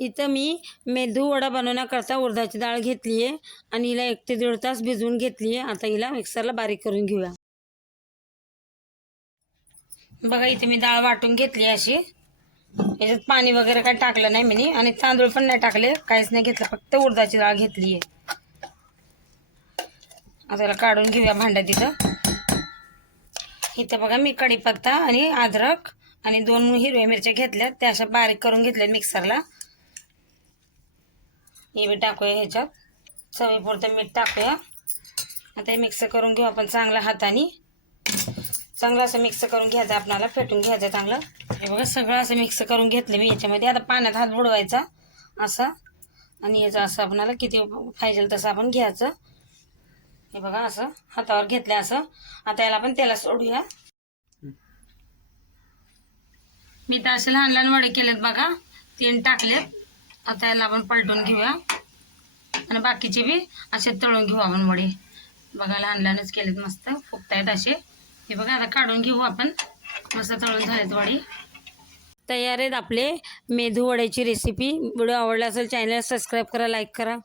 इथं मी मेदू वडा बनवण्याकरता उडदाची डाळ घेतली आहे आणि हिला एक ते दीड तास भिजवून घेतली आहे. आता हिला मिक्सरला बारीक करून घेऊया. बघा इथे मी डाळ वाटून घेतली आहे अशी. याच्यात पाणी वगैरे काही टाकलं नाही मी आणि तांदूळ पण नाही टाकले. काहीच नाही घेतलं फक्त उडदाची डाळ घेतली आहे. आता याला काढून घेऊया भांड्यात तिथं. इथं बघा मी कढीपत्ता आणि अद्रक आणि दोन हिरव्या मिरच्या घेतल्या त्या अशा बारीक करून घेतल्या मिक्सरला. हे बी टाकूया ह्याच्यात. चवीपुरतं मीठ टाकूया. आता हे मिक्स करून घेऊ आपण चांगल्या हाताने. चांगलं असं मिक्स करून घ्यायचं आपणाला फेटून घ्यायचं चांगलं. हे बघा सगळं असं मिक्स करून घेतलं मी याच्यामध्ये. आता पाण्यात हात बुडवायचा असा. आणि याचं असं आपणाला किती पाहिजे तसं आपण घ्यायचं. हे बघा असं हातावर घेतलं असं. आता याला आपण त्याला सोडूया. मी तर असे लहान लहान वडे केलेत बघा. तीन टाकलेत. आता याला आपण पलटून घेऊया. आणि बाकीचे बी असे तळून घेऊ आपण वडे. बघा लहान लहानच केलेत मस्त. फुगतायत असे. हे बघा आता काढून घेऊ आपण. मस्त तळून झालेत वडी. तयार आहेत आपले. मेदू वड्याची रेसिपी व्हिडिओ आवडला असेल चॅनल सबस्क्राईब करा लाईक करा.